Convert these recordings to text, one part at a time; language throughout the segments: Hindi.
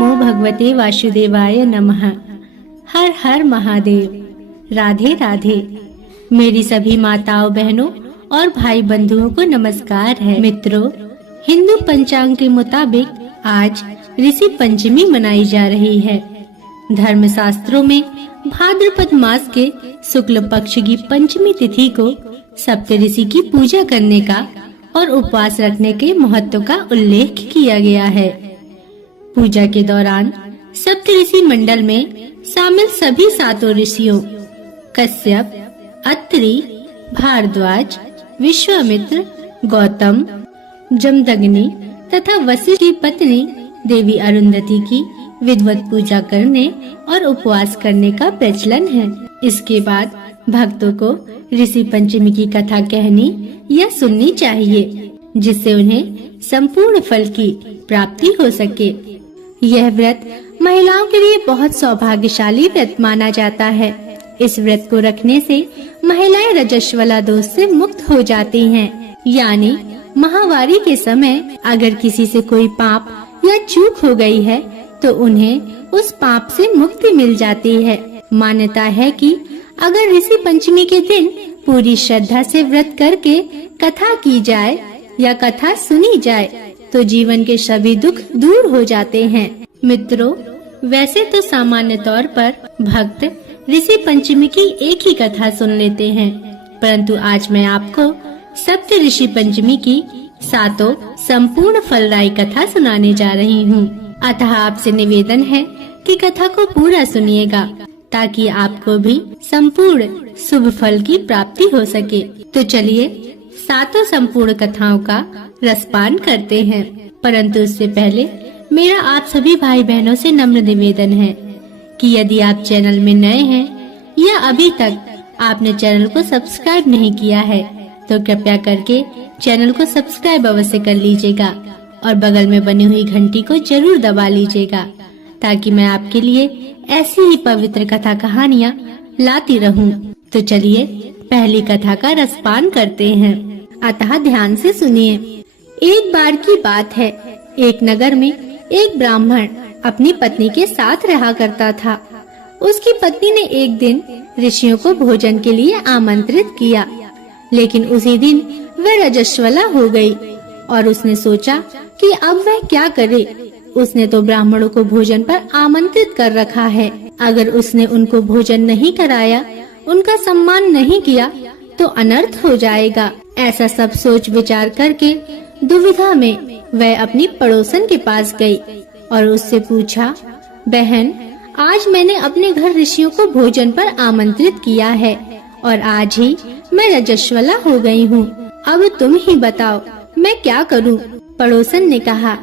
नमो भगवते वासुदेवाय नमः। हर हर महादेव। राधे राधे। मेरी सभी माताओं बहनों और भाई बंधुओं को नमस्कार है। मित्रों, हिंदू पंचांग के मुताबिक आज ऋषि पंचमी मनाई जा रही है। धर्म शास्त्रों में भाद्रपद मास के शुक्ल पक्ष की पंचमी तिथि को सप्त ऋषि की पूजा करने का और उपवास रखने के महत्व का उल्लेख किया गया है। पूजा के दौरान सप्त ऋषि मंडल में शामिल सभी सातों ऋषियों कश्यप, अत्रि, भारद्वाज, विश्वामित्र, गौतम, जमदग्नि तथा वशिष्ठ की पत्नी देवी अरुंधति की विधिवत पूजा करने और उपवास करने का प्रचलन है। इसके बाद भक्तों को ऋषि पंचमी की कथा कहनी या सुननी चाहिए, जिससे उन्हें संपूर्ण फल की प्राप्ति हो सके। यह व्रत महिलाओं के लिए बहुत सौभाग्यशाली व्रत माना जाता है। इस व्रत को रखने से महिलाएं रजस्वला दोष से मुक्त हो जाती हैं। यानी माहवारी के समय अगर किसी से कोई पाप या चूक हो गई है तो उन्हें उस पाप से मुक्ति मिल जाती है। मान्यता है कि अगर ऋषि पंचमी के दिन पूरी श्रद्धा से व्रत करके कथा की जाए या कथा सुनी जाए तो जीवन के सभी दुख दूर हो जाते हैं। मित्रों, वैसे तो सामान्य तौर पर भक्त ऋषि पंचमी की एक ही कथा सुन लेते हैं, परंतु आज मैं आपको सप्त ऋषि पंचमी की सातों संपूर्ण फलदायी कथा सुनाने जा रही हूँ। अतः आपसे निवेदन है कि कथा को पूरा सुनिएगा ताकि आपको भी संपूर्ण शुभ फल की प्राप्ति हो सके। तो चलिए सातों संपूर्ण कथाओं का रसपान करते हैं। परंतु उससे पहले मेरा आप सभी भाई बहनों से नम्र निवेदन है कि यदि आप चैनल में नए हैं या अभी तक आपने चैनल को सब्सक्राइब नहीं किया है तो कृपया करके चैनल को सब्सक्राइब अवश्य कर लीजिएगा और बगल में बनी हुई घंटी को जरूर दबा लीजिएगा ताकि मैं आपके लिए ऐसी ही पवित्र कथा कहानियाँ लाती रहूं। तो चलिए पहली कथा का रसपान करते हैं। अतः ध्यान से सुनिए। एक बार की बात है, एक नगर में एक ब्राह्मण अपनी पत्नी के साथ रहा करता था। उसकी पत्नी ने एक दिन ऋषियों को भोजन के लिए आमंत्रित किया, लेकिन उसी दिन वह रजस्वला हो गई और उसने सोचा कि अब वह क्या करे। उसने तो ब्राह्मणों को भोजन पर आमंत्रित कर रखा है, अगर उसने उनको भोजन नहीं कराया, उनका सम्मान नहीं किया तो अनर्थ हो जाएगा। ऐसा सब सोच विचार करके दुविधा में वह अपनी पड़ोसन के पास गई और उससे पूछा, बहन, आज मैंने अपने घर ऋषियों को भोजन पर आमंत्रित किया है और आज ही मैं रजस्वला हो गई हूँ। अब तुम ही बताओ मैं क्या करूँ? पड़ोसन ने कहा,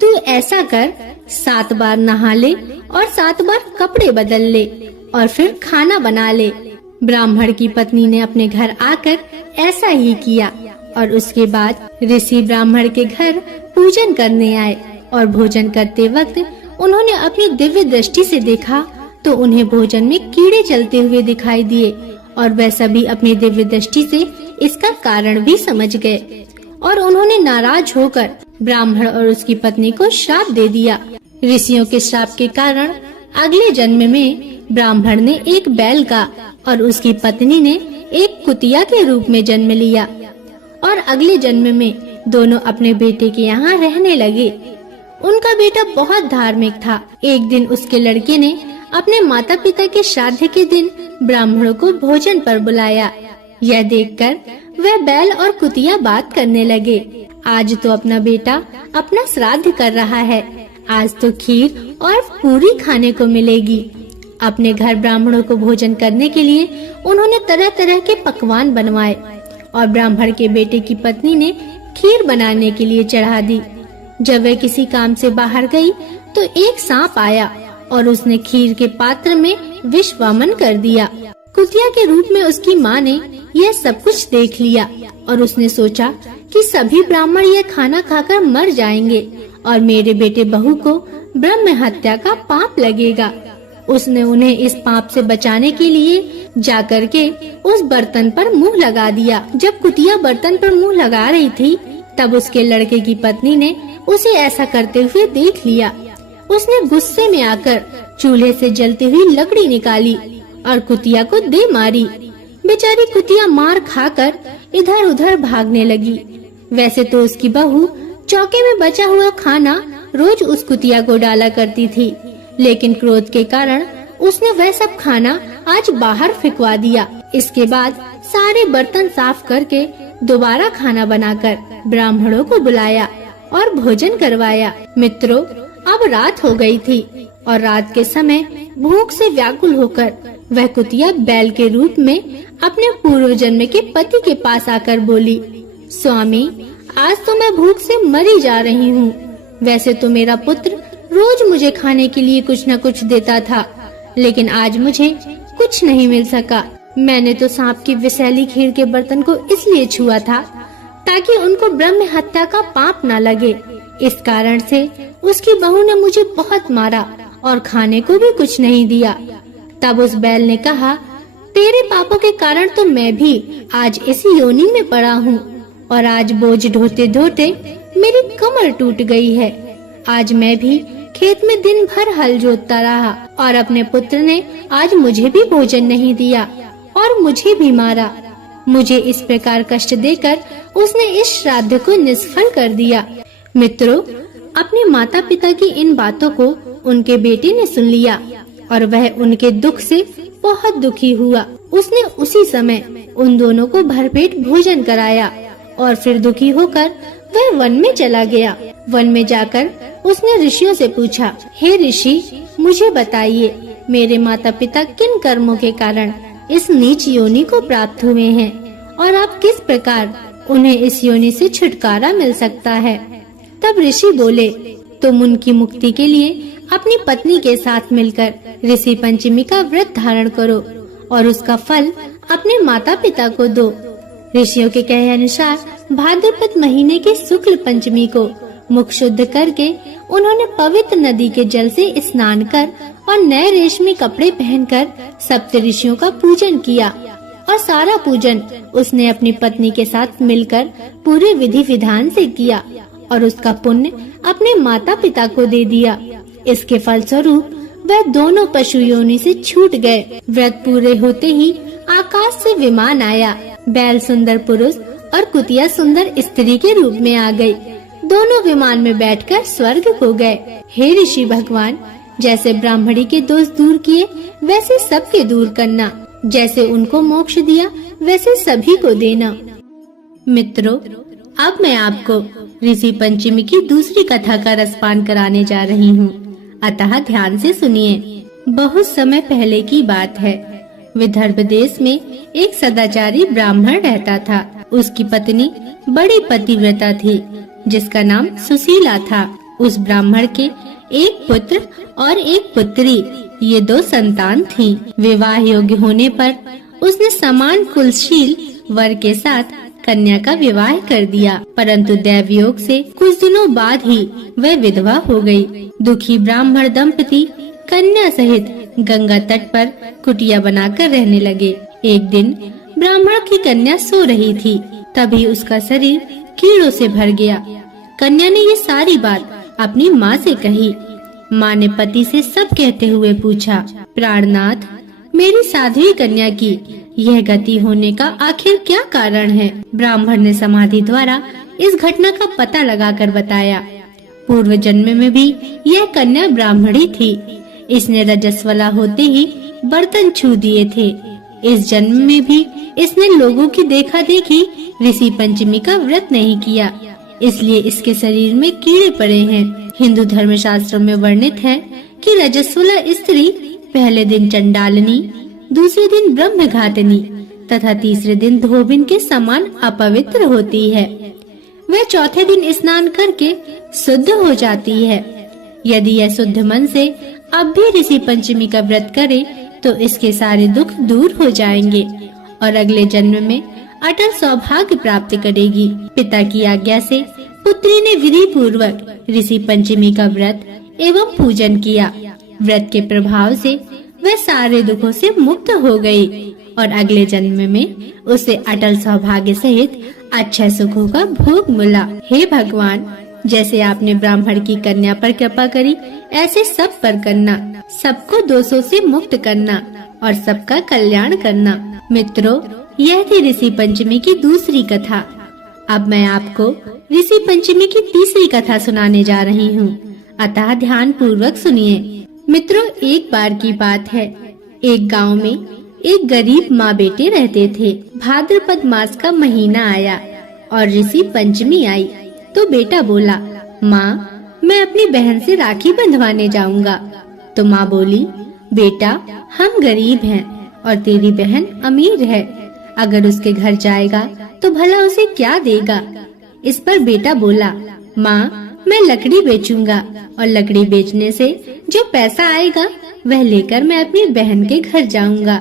तू ऐसा कर, 7 बार नहा ले और 7 बार कपड़े बदल ले और फिर खाना बना ले। ब्राह्मण की पत्नी ने अपने घर आकर ऐसा ही किया और उसके बाद ऋषि ब्राह्मण के घर पूजन करने आए और भोजन करते वक्त उन्होंने अपनी दिव्य दृष्टि से देखा तो उन्हें भोजन में कीड़े चलते हुए दिखाई दिए और वह सभी अपनी दिव्य दृष्टि से इसका कारण भी समझ गए और उन्होंने नाराज होकर ब्राह्मण और उसकी पत्नी को श्राप दे दिया। ऋषियों के श्राप के कारण अगले जन्म में ब्राह्मण ने एक बैल का और उसकी पत्नी ने एक कुतिया के रूप में जन्म लिया और अगले जन्म में दोनों अपने बेटे के यहाँ रहने लगे। उनका बेटा बहुत धार्मिक था। एक दिन उसके लड़के ने अपने माता पिता के श्राद्ध के दिन ब्राह्मणों को भोजन पर बुलाया। यह देखकर वह बैल और कुतिया बात करने लगे, आज तो अपना बेटा अपना श्राद्ध कर रहा है, आज तो खीर और पूरी खाने को मिलेगी। अपने घर ब्राह्मणों को भोजन करने के लिए उन्होंने तरह तरह के पकवान बनवाए और ब्राह्मण के बेटे की पत्नी ने खीर बनाने के लिए चढ़ा दी। जब वह किसी काम से बाहर गई तो एक सांप आया और उसने खीर के पात्र में विष वमन कर दिया। कुतिया के रूप में उसकी माँ ने यह सब कुछ देख लिया और उसने सोचा कि सभी ब्राह्मण यह खाना खाकर मर जाएंगे और मेरे बेटे बहू को ब्रह्म हत्या का पाप लगेगा। उसने उन्हें इस पाप से बचाने के लिए जाकर के उस बर्तन पर मुंह लगा दिया। जब कुतिया बर्तन पर मुंह लगा रही थी तब उसके लड़के की पत्नी ने उसे ऐसा करते हुए देख लिया। उसने गुस्से में आकर चूल्हे से जलती हुई लकड़ी निकाली और कुतिया को दे मारी। बेचारी कुतिया मार खाकर इधर उधर भागने लगी। वैसे तो उसकी बहू चौके में बचा हुआ खाना रोज उस कुतिया को डाला करती थी, लेकिन क्रोध के कारण उसने वह सब खाना आज बाहर फेंकवा दिया। इसके बाद सारे बर्तन साफ करके दोबारा खाना बनाकर ब्राह्मणों को बुलाया और भोजन करवाया। मित्रों, अब रात हो गई थी और रात के समय भूख से व्याकुल होकर वह कुतिया बैल के रूप में अपने पूर्व जन्म के पति के पास आकर बोली, स्वामी, आज तो मैं भूख से मरी जा रही हूँ। वैसे तो मेरा पुत्र रोज मुझे खाने के लिए कुछ न कुछ देता था, लेकिन आज मुझे कुछ नहीं मिल सका। मैंने तो सांप की विषैली खीर के बर्तन को इसलिए छुआ था ताकि उनको ब्रह्म हत्या का पाप न लगे। इस कारण से उसकी बहू ने मुझे बहुत मारा और खाने को भी कुछ नहीं दिया। तब उस बैल ने कहा, तेरे पापों के कारण तो मैं भी आज इसी योनि में पड़ा हूँ और आज बोझ ढोते ढोते मेरी कमर टूट गई है। आज मैं भी खेत में दिन भर हल जोतता रहा और अपने पुत्र ने आज मुझे भी भोजन नहीं दिया और मुझे भी मारा। मुझे इस प्रकार कष्ट देकर उसने इस श्राद्ध को निष्फल कर दिया। मित्रों, अपने माता पिता की इन बातों को उनके बेटे ने सुन लिया और वह उनके दुख से बहुत दुखी हुआ। उसने उसी समय उन दोनों को भरपेट भोजन कराया और फिर दुखी होकर वह वन में चला गया। वन में जाकर उसने ऋषियों से पूछा, हे ऋषि, मुझे बताइए, मेरे माता पिता किन कर्मों के कारण इस नीच योनि को प्राप्त हुए हैं और आप किस प्रकार उन्हें इस योनि से छुटकारा मिल सकता है। तब ऋषि बोले, तुम उनकी मुक्ति के लिए अपनी पत्नी के साथ मिलकर ऋषि पंचमी का व्रत धारण करो और उसका फल अपने माता पिता को दो। ऋषियों के कहे अनुसार भाद्रपद महीने के शुक्ल पंचमी को मुख शुद्ध करके उन्होंने पवित्र नदी के जल से स्नान कर और नए रेशमी कपड़े पहनकर सप्त ऋषियों का पूजन किया और सारा पूजन उसने अपनी पत्नी के साथ मिलकर पूरे विधि विधान से किया और उसका पुण्य अपने माता पिता को दे दिया। इसके फलस्वरूप वह दोनों पशु योनि से छूट गए। व्रत पूरे होते ही आकाश से विमान आया। बैल सुंदर पुरुष और कुतिया सुंदर स्त्री के रूप में आ गई। दोनों विमान में बैठकर स्वर्ग को गए। हे ऋषि भगवान, जैसे ब्राह्मणी के दोष दूर किए वैसे सबके दूर करना, जैसे उनको मोक्ष दिया वैसे सभी को देना। मित्रों, अब मैं आपको ऋषि पंचमी की दूसरी कथा का रसपान कराने जा रही हूँ, अतः ध्यान से सुनिए। बहुत समय पहले की बात है। विदर्भ देश में एक सदाचारी ब्राह्मण रहता था। उसकी पत्नी बड़ी पतिव्रता थी, जिसका नाम सुशीला था। उस ब्राह्मण के एक पुत्र और एक पुत्री, ये दो संतान थीं। विवाह योग्य होने पर उसने समान कुलशील वर के साथ कन्या का विवाह कर दिया, परंतु दैव योग से कुछ दिनों बाद ही वह विधवा हो गई। दुखी ब्राह्मण दंपति कन्या सहित गंगा तट पर कुटिया बनाकर रहने लगे। एक दिन ब्राह्मण की कन्या सो रही थी, तभी उसका शरीर कीड़ों से भर गया। कन्या ने ये सारी बात अपनी माँ से कही। माँ ने पति से सब कहते हुए पूछा, प्राणनाथ, मेरी साध्वी कन्या की यह गति होने का आखिर क्या कारण है? ब्राह्मण ने समाधि द्वारा इस घटना का पता लगाकर बताया। पूर्व जन्म में भी यह कन्या ब्राह्मणी थी। इसने रजस्वला होते ही बर्तन छू दिए थे। इस जन्म में भी इसने लोगों की देखा देखी ऋषि पंचमी का व्रत नहीं किया, इसलिए इसके शरीर में कीड़े पड़े हैं। हिंदू धर्म शास्त्रों में वर्णित है कि रजस्वला स्त्री पहले दिन चंडालनी, दूसरे दिन ब्रह्मघातिनी तथा तीसरे दिन धोबिन के समान अपवित्र होती है। वह चौथे दिन स्नान करके शुद्ध हो जाती है। यदि यह शुद्ध मन से अब भी ऋषि पंचमी का व्रत करे तो इसके सारे दुख दूर हो जाएंगे और अगले जन्म में अटल सौभाग्य प्राप्त करेगी। पिता की आज्ञा से पुत्री ने विधि पूर्वक ऋषि पंचमी का व्रत एवं पूजन किया। व्रत के प्रभाव से वह सारे दुखों से मुक्त हो गई और अगले जन्म में उसे अटल सौभाग्य सहित अच्छे सुखों का भोग मिला। हे भगवान, जैसे आपने ब्राह्मण की कन्या पर कृपा करी, ऐसे सब पर करना, सबको दोषों से मुक्त करना और सबका कल्याण करना। मित्रों, यह थी ऋषि पंचमी की दूसरी कथा। अब मैं आपको ऋषि पंचमी की तीसरी कथा सुनाने जा रही हूँ, अतः ध्यान पूर्वक सुनिए। मित्रों, एक बार की बात है, एक गांव में एक गरीब माँ बेटे रहते थे। भाद्रपद मास का महीना आया और ऋषि पंचमी आई तो बेटा बोला, माँ मैं अपनी बहन से राखी बंधवाने जाऊंगा। तो माँ बोली, बेटा हम गरीब हैं और तेरी बहन अमीर है, अगर उसके घर जाएगा तो भला उसे क्या देगा। इस पर बेटा बोला, माँ मैं लकड़ी बेचूंगा और लकड़ी बेचने से जो पैसा आएगा वह लेकर मैं अपनी बहन के घर जाऊंगा।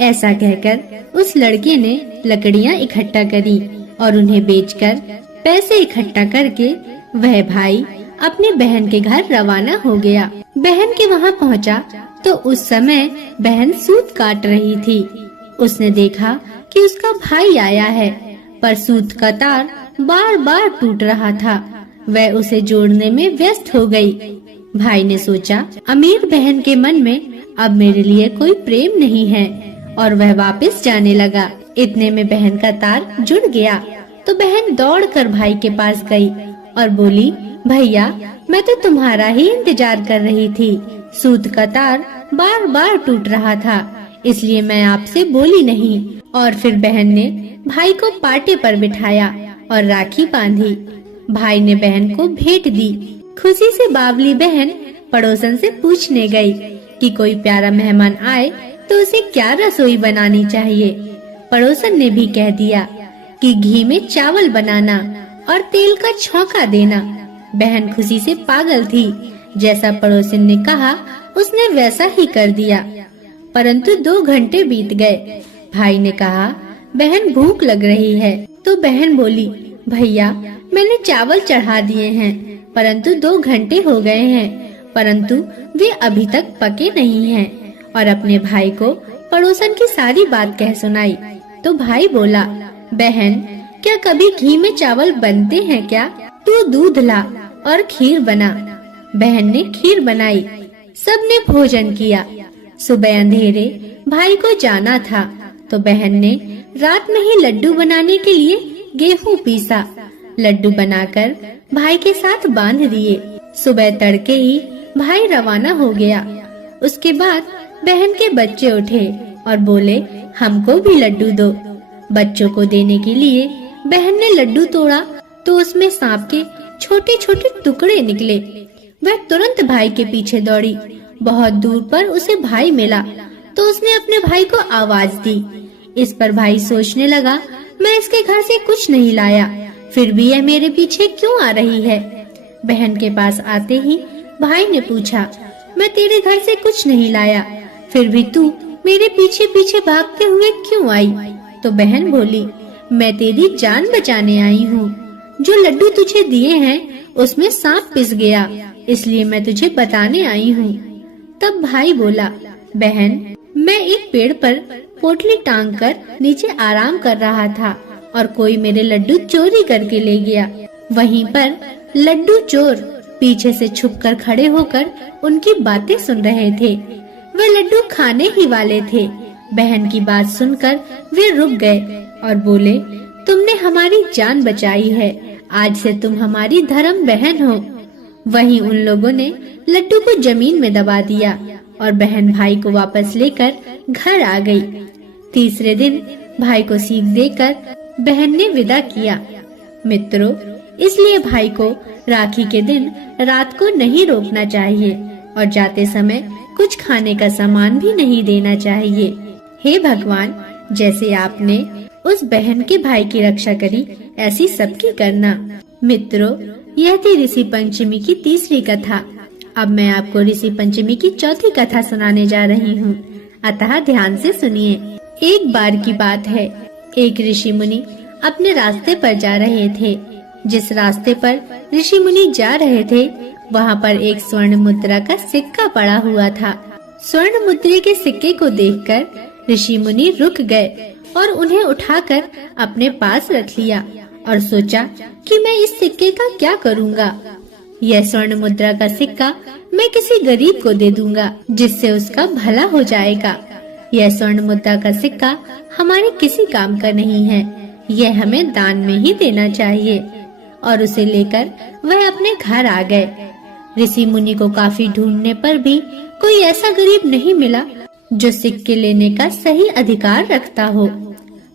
ऐसा कहकर उस लड़के ने लकड़ियाँ इकट्ठा करी और उन्हें बेचकर पैसे इकट्ठा करके वह भाई अपनी बहन के घर रवाना हो गया। बहन के वहाँ पहुँचा तो उस समय बहन सूत काट रही थी। उसने देखा कि उसका भाई आया है, पर सूत का तार बार बार टूट रहा था। वह उसे जोड़ने में व्यस्त हो गई। भाई ने सोचा, अमीर बहन के मन में अब मेरे लिए कोई प्रेम नहीं है, और वह वापस जाने लगा। इतने में बहन का तार जुड़ गया तो बहन दौड़कर भाई के पास गई और बोली, भैया मैं तो तुम्हारा ही इंतजार कर रही थी। सूत का तार बार बार टूट रहा था, इसलिए मैं आपसे बोली नहीं। और फिर बहन ने भाई को पाटे पर बिठाया और राखी बांधी। भाई ने बहन को भेंट दी। खुशी से बावली बहन पड़ोसन से पूछने गई कि कोई प्यारा मेहमान आए तो उसे क्या रसोई बनानी चाहिए। पड़ोसन ने भी कह दिया कि घी में चावल बनाना और तेल का छौंका देना। बहन खुशी से पागल थी। जैसा पड़ोसन ने कहा उसने वैसा ही कर दिया। परंतु 2 घंटे बीत गए। भाई ने कहा, बहन भूख लग रही है। तो बहन बोली, भैया मैंने चावल चढ़ा दिए हैं, परंतु 2 घंटे हो गए हैं, परंतु वे अभी तक पके नहीं हैं। और अपने भाई को पड़ोसन की सारी बात कह सुनाई। तो भाई बोला, बहन क्या कभी घी में चावल बनते हैं क्या? तू दूध ला और खीर बना। बहन ने खीर बनाई। सबने भोजन किया। सुबह अंधेरे भाई को जाना था तो बहन ने रात में ही लड्डू बनाने के लिए गेहूं पीसा। लड्डू बनाकर भाई के साथ बांध दिए। सुबह तड़के ही भाई रवाना हो गया। उसके बाद बहन के बच्चे उठे और बोले, हमको भी लड्डू दो। बच्चों को देने के लिए बहन ने लड्डू तोड़ा तो उसमें सांप के छोटे छोटे टुकड़े निकले। वह तुरंत भाई के पीछे दौड़ी। बहुत दूर पर उसे भाई मिला तो उसने अपने भाई को आवाज दी। इस पर भाई सोचने लगा, मैं इसके घर से कुछ नहीं लाया, फिर भी यह मेरे पीछे क्यों आ रही है। बहन के पास आते ही भाई ने पूछा, मैं तेरे घर से कुछ नहीं लाया, फिर भी तू मेरे पीछे पीछे भागते हुए क्यों आई? तो बहन बोली, मैं तेरी जान बचाने आई हूँ। जो लड्डू तुझे दिए हैं उसमें सांप पिस गया, इसलिए मैं तुझे बताने आई हूँ। तब भाई बोला, बहन मैं एक पेड़ पर पोटली टांग कर नीचे आराम कर रहा था और कोई मेरे लड्डू चोरी करके ले गया। वहीं पर लड्डू चोर पीछे से छुपकर खड़े होकर उनकी बातें सुन रहे थे। वे लड्डू खाने ही वाले थे। बहन की बात सुनकर वे रुक गए और बोले, तुमने हमारी जान बचाई है, आज से तुम हमारी धर्म बहन हो। वहीं उन लोगों ने लड्डू को जमीन में दबा दिया और बहन भाई को वापस लेकर घर आ गई। तीसरे दिन भाई को सीख देकर बहन ने विदा किया। मित्रों, इसलिए भाई को राखी के दिन रात को नहीं रोकना चाहिए और जाते समय कुछ खाने का सामान भी नहीं देना चाहिए। हे भगवान, जैसे आपने उस बहन के भाई की रक्षा करी, ऐसी सबकी करना। मित्रों, यह थी ऋषि पंचमी की तीसरी कथा। अब मैं आपको ऋषि पंचमी की चौथी कथा सुनाने जा रही हूँ, अतः ध्यान से सुनिए। एक बार की बात है, एक ऋषि मुनि अपने रास्ते पर जा रहे थे। जिस रास्ते पर ऋषि मुनि जा रहे थे वहाँ पर एक स्वर्ण मुद्रा का सिक्का पड़ा हुआ था। स्वर्ण मुद्रे के सिक्के को देखकर ऋषि मुनि रुक गए और उन्हें उठाकर अपने पास रख लिया और सोचा कि मैं इस सिक्के का क्या करूँगा। यह स्वर्ण मुद्रा का सिक्का मैं किसी गरीब को दे दूंगा, जिससे उसका भला हो जाएगा। यह स्वर्ण मुद्रा का सिक्का हमारे किसी काम का नहीं है, यह हमें दान में ही देना चाहिए। और उसे लेकर वह अपने घर आ गए। ऋषि मुनि को काफी ढूंढने पर भी कोई ऐसा गरीब नहीं मिला जो सिक्के लेने का सही अधिकार रखता हो।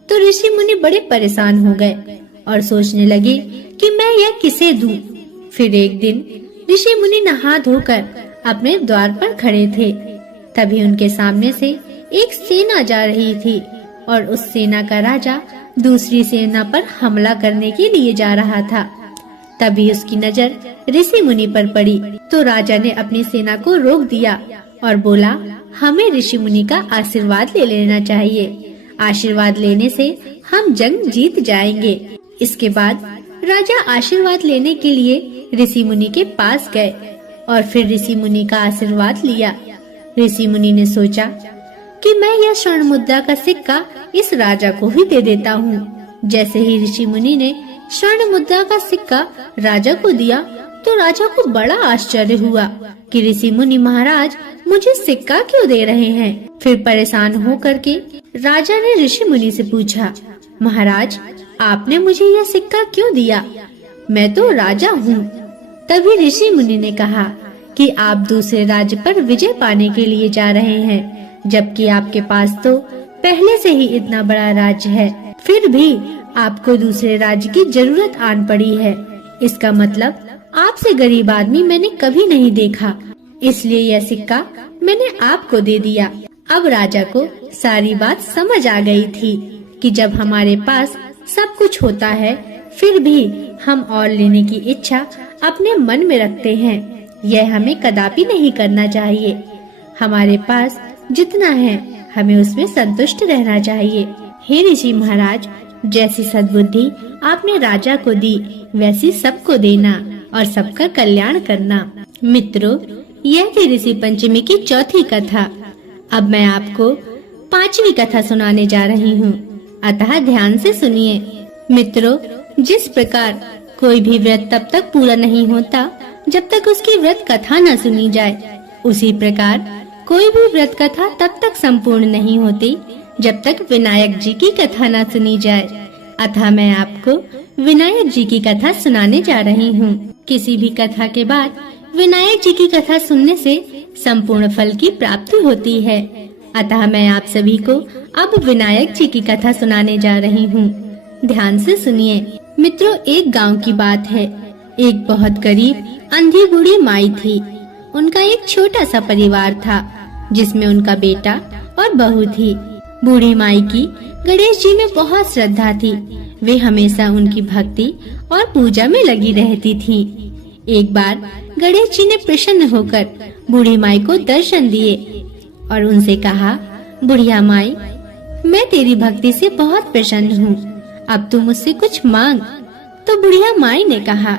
तो ऋषि मुनि बड़े परेशान हो गए और सोचने लगे कि मैं यह किसे दूं। फिर एक दिन ऋषि मुनि नहा धोकर अपने द्वार पर खड़े थे। तभी उनके सामने से एक सेना जा रही थी और उस सेना का राजा दूसरी सेना पर हमला करने के लिए जा रहा था। तभी उसकी नजर ऋषि मुनि पर पड़ी तो राजा ने अपनी सेना को रोक दिया और बोला, हमें ऋषि मुनि का आशीर्वाद ले लेना चाहिए। आशीर्वाद लेने से हम जंग जीत जाएंगे। इसके बाद राजा आशीर्वाद लेने के लिए ऋषि मुनि के पास गए और फिर ऋषि मुनि का आशीर्वाद लिया। ऋषि मुनि ने सोचा कि मैं यह स्वर्ण मुद्रा का सिक्का इस राजा को ही दे देता हूँ। जैसे ही ऋषि मुनि ने स्वर्ण मुद्रा का सिक्का राजा को दिया तो राजा को बड़ा आश्चर्य हुआ कि ऋषि मुनि महाराज मुझे सिक्का क्यों दे रहे हैं। फिर परेशान होकर के राजा ने ऋषि मुनि से पूछा, महाराज आपने मुझे यह सिक्का क्यों दिया? मैं तो राजा हूँ। तभी ऋषि मुनि ने कहा कि आप दूसरे राज्य पर विजय पाने के लिए जा रहे हैं, जबकि आपके पास तो पहले से ही इतना बड़ा राज्य है, फिर भी आपको दूसरे राज्य की जरूरत आन पड़ी है। इसका मतलब आपसे गरीब आदमी मैंने कभी नहीं देखा, इसलिए यह सिक्का मैंने आपको दे दिया। अब राजा को सारी बात समझ आ गई थी कि जब हमारे पास सब कुछ होता है फिर भी हम और लेने की इच्छा अपने मन में रखते हैं, यह हमें कदापि नहीं करना चाहिए। हमारे पास जितना है हमें उसमें संतुष्ट रहना चाहिए। हे ऋषि महाराज, जैसी सद्बुद्धि आपने राजा को दी वैसी सबको देना और सबका कल्याण करना। मित्रों, यह थी ऋषि पंचमी की चौथी कथा। अब मैं आपको पांचवी कथा सुनाने जा रही हूँ, अतः ध्यान से सुनिए। मित्रों, जिस प्रकार कोई भी व्रत तब तक पूरा नहीं होता जब तक उसकी व्रत कथा न सुनी जाए, उसी प्रकार कोई भी व्रत कथा तब तक संपूर्ण नहीं होती जब तक विनायक जी की कथा न सुनी जाए। अतः मैं आपको विनायक जी की कथा सुनाने जा रही हूँ। किसी भी कथा के बाद विनायक जी की कथा सुनने से संपूर्ण फल की प्राप्ति होती है। अतः मैं आप सभी को अब विनायक जी की कथा सुनाने जा रही हूँ। ध्यान से सुनिए। मित्रों, एक गांव की बात है। एक बहुत गरीब अंधी बूढ़ी माई थी। उनका एक छोटा सा परिवार था जिसमें उनका बेटा और बहू थी। बूढ़ी माई की गणेश जी में बहुत श्रद्धा थी। वे हमेशा उनकी भक्ति और पूजा में लगी रहती थीं। एक बार गणेश जी ने प्रसन्न होकर बूढ़ी माई को दर्शन दिए और उनसे कहा, बुढ़िया माई, मैं तेरी भक्ति से बहुत प्रसन्न हूँ, अब तू मुझसे कुछ मांग। तो बुढ़िया माई ने कहा,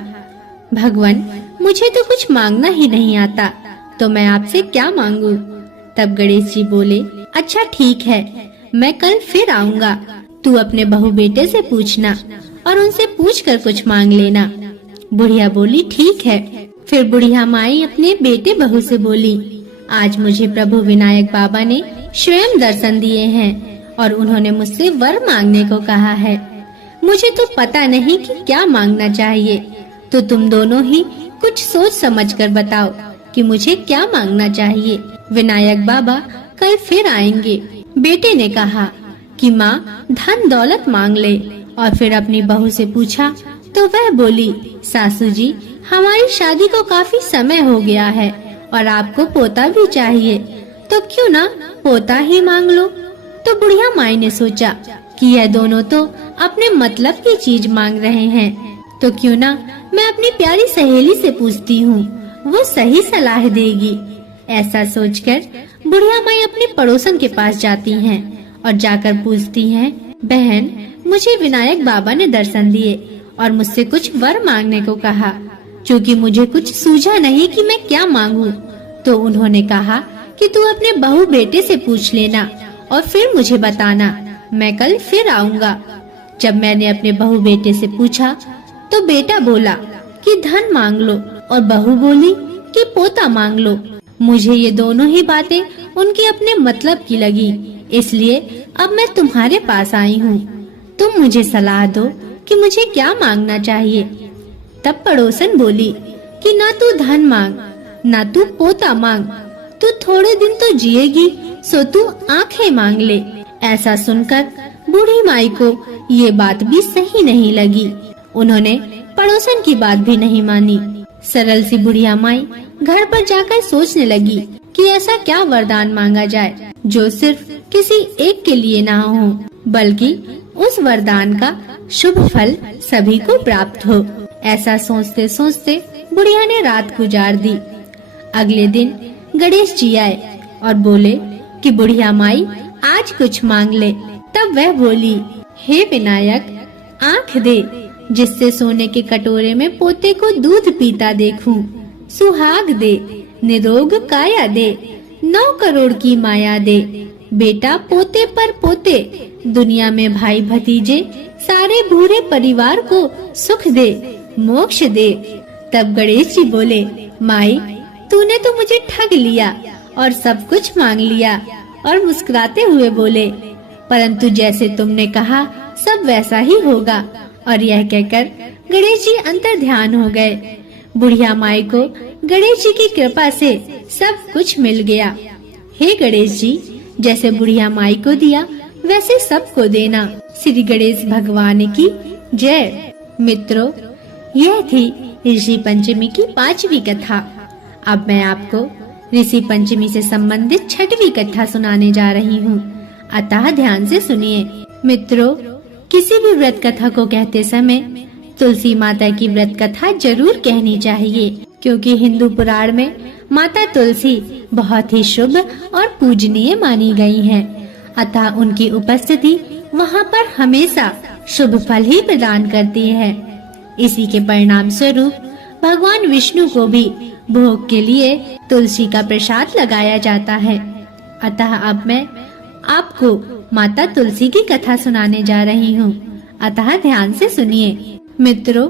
भगवान, मुझे तो कुछ मांगना ही नहीं आता, तो मैं आपसे क्या मांगू। तब गणेश जी बोले, अच्छा ठीक है, मैं कल फिर आऊँगा। तू अपने बहू बेटे से पूछना और उनसे पूछकर कुछ मांग लेना। बुढ़िया बोली, ठीक है। फिर बुढ़िया माई अपने बेटे बहू से बोली, आज मुझे प्रभु विनायक बाबा ने स्वयं दर्शन दिए हैं और उन्होंने मुझसे वर मांगने को कहा है। मुझे तो पता नहीं कि क्या मांगना चाहिए, तो तुम दोनों ही कुछ सोच समझ कर बताओ कि मुझे क्या मांगना चाहिए। विनायक बाबा कल फिर आएंगे। बेटे ने कहा कि माँ धन दौलत मांग ले और फिर अपनी बहू से पूछा तो वह बोली, सासू जी, हमारी शादी को काफी समय हो गया है और आपको पोता भी चाहिए, तो क्यों ना पोता ही मांग लो। तो बुढ़िया माई ने सोचा कि यह दोनों तो अपने मतलब की चीज मांग रहे हैं, तो क्यों ना मैं अपनी प्यारी सहेली से पूछती हूँ, वो सही सलाह देगी। ऐसा सोचकर बुढ़िया माई अपने पड़ोसन के पास जाती हैं और जाकर पूछती हैं, बहन, मुझे विनायक बाबा ने दर्शन दिए और मुझसे कुछ वर मांगने को कहा। क्योंकि मुझे कुछ सूझा नहीं कि मैं क्या मांगू, तो उन्होंने कहा कि तू अपने बहू बेटे से पूछ लेना और फिर मुझे बताना, मैं कल फिर आऊँगा। जब मैंने अपने बहू बेटे से पूछा तो बेटा बोला कि धन मांग लो और बहू बोली कि पोता मांग लो। मुझे ये दोनों ही बातें उनके अपने मतलब की लगी, इसलिए अब मैं तुम्हारे पास आई हूँ। तुम मुझे सलाह दो कि मुझे क्या मांगना चाहिए। तब पड़ोसन बोली कि ना तू धन मांग, ना तू पोता मांग, तू थोड़े दिन तो जिएगी, सो तू आंखें मांग ले। ऐसा सुनकर बूढ़ी माई को ये बात भी सही नहीं लगी। उन्होंने पड़ोसन की बात भी नहीं मानी। सरल सी बुढ़िया माई घर पर जाकर सोचने लगी कि ऐसा क्या वरदान मांगा जाए जो सिर्फ किसी एक के लिए ना हो, बल्कि उस वरदान का शुभ फल सभी को प्राप्त हो। ऐसा सोचते सोचते बुढ़िया ने रात गुजार दी। अगले दिन गणेश जी आए और बोले कि बुढ़िया माई आज कुछ मांग ले। तब वह बोली, हे विनायक, आँख दे जिससे सोने के कटोरे में पोते को दूध पीता देखूं। सुहाग दे, निरोग काया दे, 9 करोड़ की माया दे। बेटा पोते पर पोते, दुनिया में भाई भतीजे, सारे भूरे परिवार को सुख दे, मोक्ष दे। तब गणेश जी बोले, माई तूने तो मुझे ठग लिया और सब कुछ मांग लिया। और मुस्कुराते हुए बोले, परंतु जैसे तुमने कहा सब वैसा ही होगा। और यह कहकर गणेश जी अंतर ध्यान हो गए। बुढ़िया माई को गणेश जी की कृपा से सब कुछ मिल गया। हे गणेश जी, जैसे बुढ़िया माई को दिया वैसे सबको देना। श्री गणेश भगवान की जय। मित्रों, यह थी ऋषि पंचमी की 5वीं कथा। अब मैं आपको ऋषि पंचमी से संबंधित 6वीं कथा सुनाने जा रही हूँ, अतः ध्यान से सुनिए। मित्रों, किसी भी व्रत कथा को कहते समय तुलसी माता की व्रत कथा जरूर कहनी चाहिए, क्योंकि हिंदू पुराण में माता तुलसी बहुत ही शुभ और पूजनीय मानी गई हैं। अतः उनकी उपस्थिति वहाँ पर हमेशा शुभ फल ही प्रदान करती है। इसी के परिणाम स्वरूप भगवान विष्णु को भी भोग के लिए तुलसी का प्रसाद लगाया जाता है। अतः अब मैं आपको माता तुलसी की कथा सुनाने जा रही हूँ, अतः ध्यान से सुनिए। मित्रों,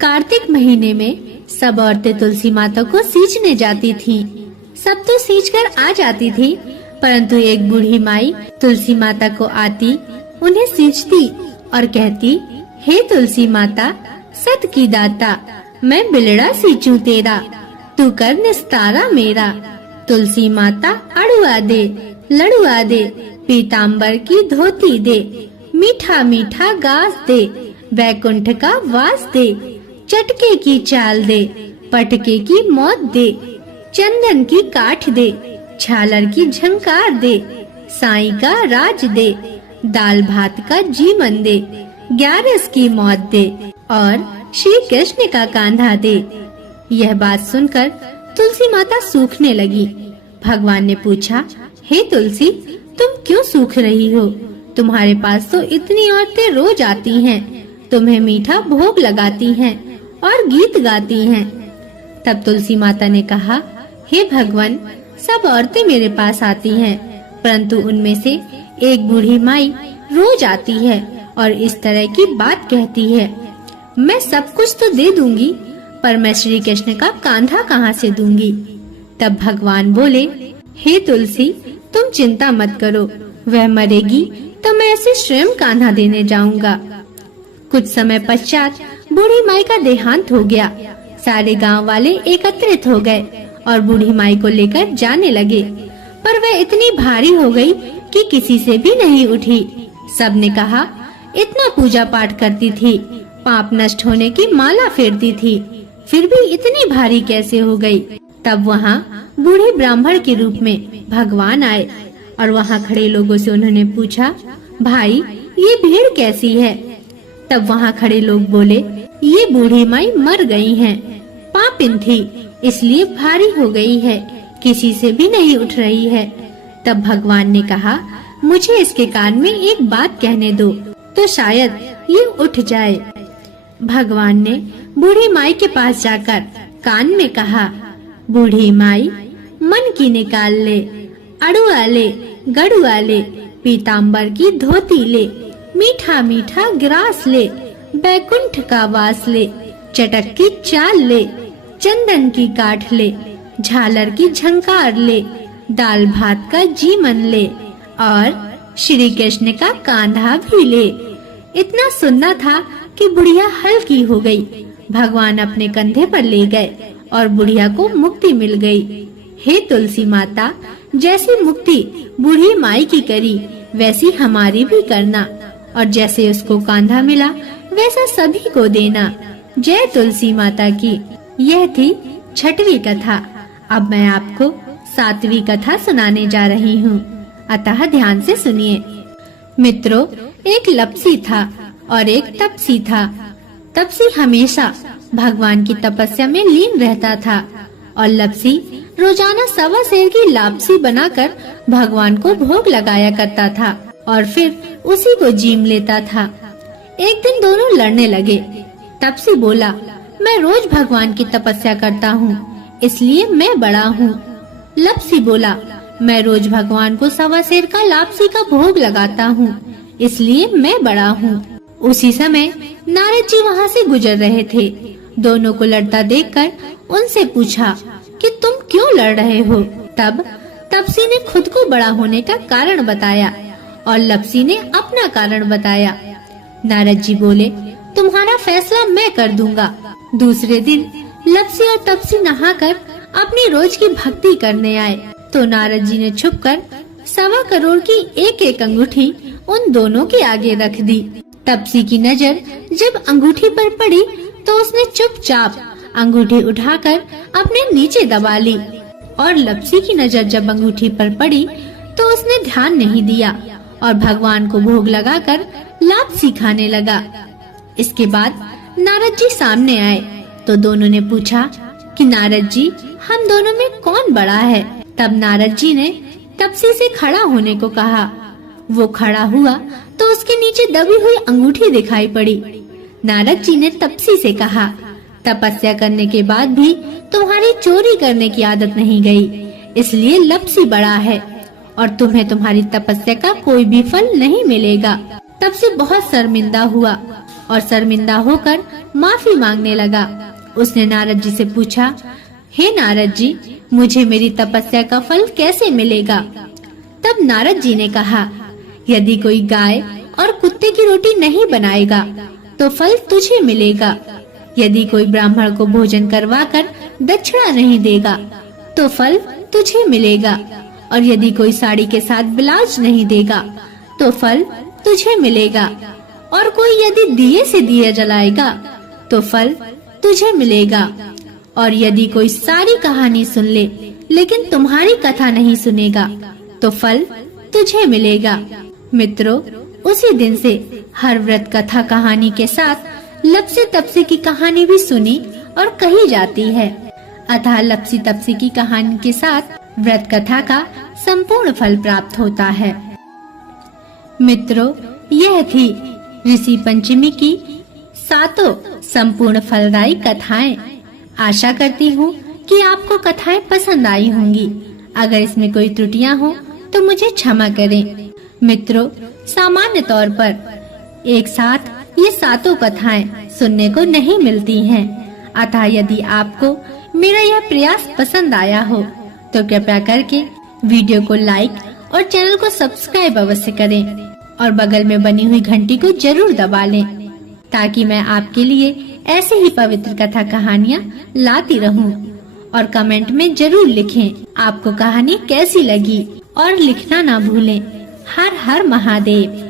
कार्तिक महीने में सब औरतें तुलसी माता को सींचने जाती थीं। सब तो सींच कर आ जाती थी, परंतु एक बूढ़ी माई तुलसी माता को आती, उन्हें सींचती और कहती, हे तुलसी माता, सत की दाता, मैं बिलड़ा सींचूं तेरा, तू कर निस्तारा मेरा। तुलसी माता अड़ुआ दे, लड़ुआ दे, पीताम्बर की धोती दे, मीठा मीठा गास दे, वैकुंठ का वास दे, चटके की चाल दे, पटके की मौत दे, चंदन की काठ दे, झालर की झंकार दे, साईं का राज दे, दाल भात का जीवन दे, 11 की मौत दे और श्री कृष्ण का कांधा दे। यह बात सुनकर तुलसी माता सूखने लगी। भगवान ने पूछा, हे तुलसी, तुम क्यों सूख रही हो? तुम्हारे पास तो इतनी औरतें रोज आती हैं, तुम्हें मीठा भोग लगाती हैं और गीत गाती हैं। तब तुलसी माता ने कहा, हे भगवान, सब औरतें मेरे पास आती हैं, परंतु उनमें से एक बूढ़ी माई रोज आती है और इस तरह की बात कहती है। मैं सब कुछ तो दे दूंगी, पर मैं श्री कृष्ण का कांधा कहाँ से दूंगी? तब भगवान बोले, हे तुलसी, तुम चिंता मत करो, वह मरेगी तो मैं उसे स्वयं कान्हा देने जाऊंगा। कुछ समय पश्चात बूढ़ी माई का देहांत हो गया। सारे गांव वाले एकत्रित हो गए और बूढ़ी माई को लेकर जाने लगे, पर वह इतनी भारी हो गई कि किसी से भी नहीं उठी। सबने कहा, इतना पूजा पाठ करती थी, पाप नष्ट होने की माला फेरती थी, फिर भी इतनी भारी कैसे हो गई? तब वहाँ बूढ़े ब्राह्मण के रूप में भगवान आए और वहाँ खड़े लोगों से उन्होंने पूछा, भाई ये भीड़ कैसी है? तब वहाँ खड़े लोग बोले, ये बूढ़ी माई मर गई हैं, पापिन थी, इसलिए भारी हो गई है, किसी से भी नहीं उठ रही है। तब भगवान ने कहा, मुझे इसके कान में एक बात कहने दो, तो शायद ये उठ जाए। भगवान ने बूढ़ी माई के पास जाकर कान में कहा, बूढ़ी माई, मन की निकाल ले, अड़ुआ ले, गड़ुआ ले, पीताम्बर की धोती ले, मीठा मीठा ग्रास ले, बैकुंठ का वास ले, चटक की चाल ले, चंदन की काठ ले, झालर की झंकार ले, दाल भात का जीमन ले, और श्री कृष्ण का कांधा भी ले। इतना सुनना था कि बुढ़िया हल्की हो गई। भगवान अपने कंधे पर ले गए और बुढ़िया को मुक्ति मिल गई। हे तुलसी माता, जैसी मुक्ति बूढ़ी माई की करी वैसी हमारी भी करना, और जैसे उसको कांधा मिला वैसा सभी को देना। जय तुलसी माता की। यह थी 6वीं कथा। अब मैं आपको 7वीं कथा सुनाने जा रही हूँ, अतः ध्यान से सुनिए। मित्रों, एक लपसी था और एक तपसी था। तपसी हमेशा भगवान की तपस्या में लीन रहता था और लपसी रोजाना 1.25 सेर की लापसी बनाकर भगवान को भोग लगाया करता था और फिर उसी को जीम लेता था। एक दिन दोनों लड़ने लगे। तपसी बोला, मैं रोज भगवान की तपस्या करता हूँ, इसलिए मैं बड़ा हूँ। लपसी बोला, मैं रोज भगवान को 1.25 सेर का लापसी का भोग लगाता हूँ, इसलिए मैं बड़ा हूँ। उसी समय नारद जी वहाँ से गुजर रहे थे। दोनों को लड़ता देखकर उनसे पूछा कि तुम क्यों लड़ रहे हो। तब तपसी ने खुद को बड़ा होने का कारण बताया और लपसी ने अपना कारण बताया। नारद जी बोले, तुम्हारा फैसला मैं कर दूंगा। दूसरे दिन लपसी और तपसी नहाकर अपनी रोज की भक्ति करने आए तो नारद जी ने छुपकर 1.25 करोड़ की एक अंगूठी उन दोनों के आगे रख दी। तपसी की नजर जब अंगूठी पर पड़ी तो उसने चुपचाप अंगूठी उठाकर अपने नीचे दबा ली, और लपसी की नजर जब अंगूठी पर पड़ी तो उसने ध्यान नहीं दिया और भगवान को भोग लगाकर लापसी खाने लगा। इसके बाद नारद जी सामने आए तो दोनों ने पूछा कि नारद जी, हम दोनों में कौन बड़ा है। तब नारद जी ने तपसी से खड़ा होने को कहा। वो खड़ा हुआ तो उसके नीचे दबी हुई अंगूठी दिखाई पड़ी। नारद जी ने तपसी से कहा, तपस्या करने के बाद भी तुम्हारी चोरी करने की आदत नहीं गई, इसलिए लपसी बड़ा है और तुम्हें तुम्हारी तपस्या का कोई भी फल नहीं मिलेगा। तपसी बहुत शर्मिंदा हुआ और शर्मिंदा होकर माफी मांगने लगा। उसने नारद जी से पूछा, हे नारद जी, मुझे मेरी तपस्या का फल कैसे मिलेगा। तब नारद जी ने कहा, यदि कोई गाय और कुत्ते की रोटी नहीं बनाएगा तो फल तुझे मिलेगा। यदि कोई ब्राह्मण को भोजन करवाकर दक्षिणा नहीं देगा तो फल तुझे मिलेगा, और यदि कोई साड़ी के साथ ब्लाउज नहीं देगा तो फल तुझे मिलेगा, और कोई यदि दिए से दिया जलाएगा तो फल तुझे मिलेगा, और यदि कोई सारी कहानी सुन ले लेकिन तुम्हारी कथा नहीं सुनेगा तो फल तुझे मिलेगा। मित्रों, उसी दिन से हर व्रत कथा कहानी के साथ लपसी तपसी की कहानी भी सुनी और कही जाती है। अतः लपसी तपसी की कहानी के साथ व्रत कथा का संपूर्ण फल प्राप्त होता है। मित्रों, यह थी ऋषि पंचमी की 7 संपूर्ण फलदायी कथाएं। आशा करती हूँ कि आपको कथाएं पसंद आई होंगी। अगर इसमें कोई त्रुटियां हो तो मुझे क्षमा करें। मित्रों, सामान्य तौर पर एक साथ ये 7 कथाएं सुनने को नहीं मिलती हैं। अतः यदि आपको मेरा यह प्रयास पसंद आया हो तो कृपया करके वीडियो को लाइक और चैनल को सब्सक्राइब अवश्य करें और बगल में बनी हुई घंटी को जरूर दबा लें, ताकि मैं आपके लिए ऐसे ही पवित्र कथा कहानियाँ लाती रहूं। और कमेंट में जरूर लिखें आपको कहानी कैसी लगी, और लिखना ना भूलें। हर हर महादेव।